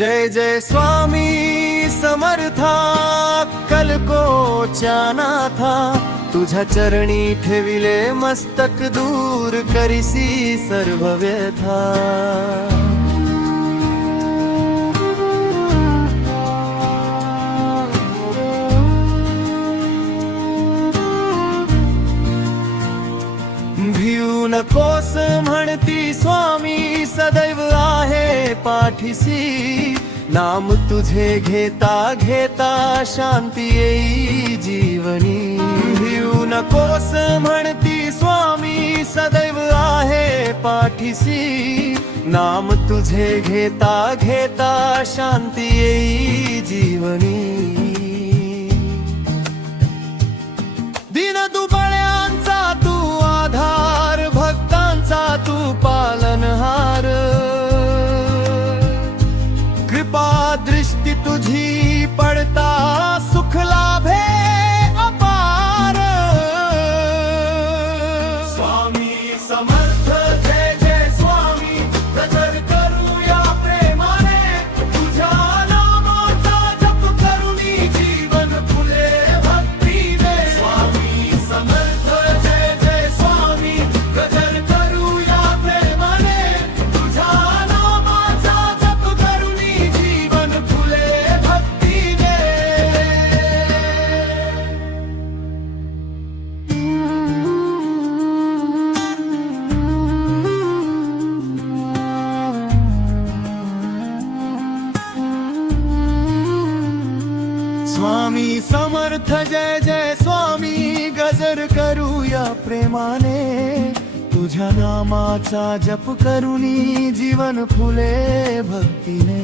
जय जय स्वामी समर्था अक्कल कोच्या नाथा, तुझ्या चरणी ठेविले मस्तक दूर करिसी सर्व व्यथा। भिऊ नकोस म्हणती स्वामी सदैव आहे पाठीसी, नाम तुझे घेता घेता शांती येई जीवनी। भिऊ नकोस म्हणती स्वामी सदैव आहे पाठीसी, नाम तुझे घेता घेता शांती येई जीवनी। दिन दुबळ्यांचा तू आधार, भक्तांचा तू पालनहार, कृपा दृष्टी तुझी पडता सुख लाभे अपार। स्वामी समर्थ जय जय स्वामी, गजर करूया प्रेमाने, तुझ्या नामाचा जप करुणी जीवन फुले भक्तीने। स्वामी समर्थ जय जय स्वामी, गजर करूया प्रेमाने, तुझ्या नामाचा जप करुणी जीवन फुले भक्तीने। स्वामी समर्थ जय जय स्वामी, गजर करूया प्रेमाने, तुझ्या नामाचा जप करुणी जीवन फुले भक्तीने।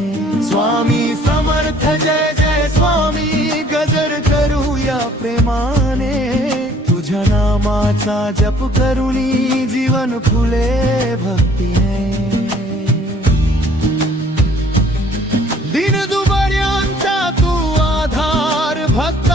स्वामी समर्थ जय जय स्वामी, गजर करूया प्रेमाने, तुझ्या नामाचा जप करुणी जीवन फुले भक्तीने। दिन दुबळ्यांचा तू आधार, भक्त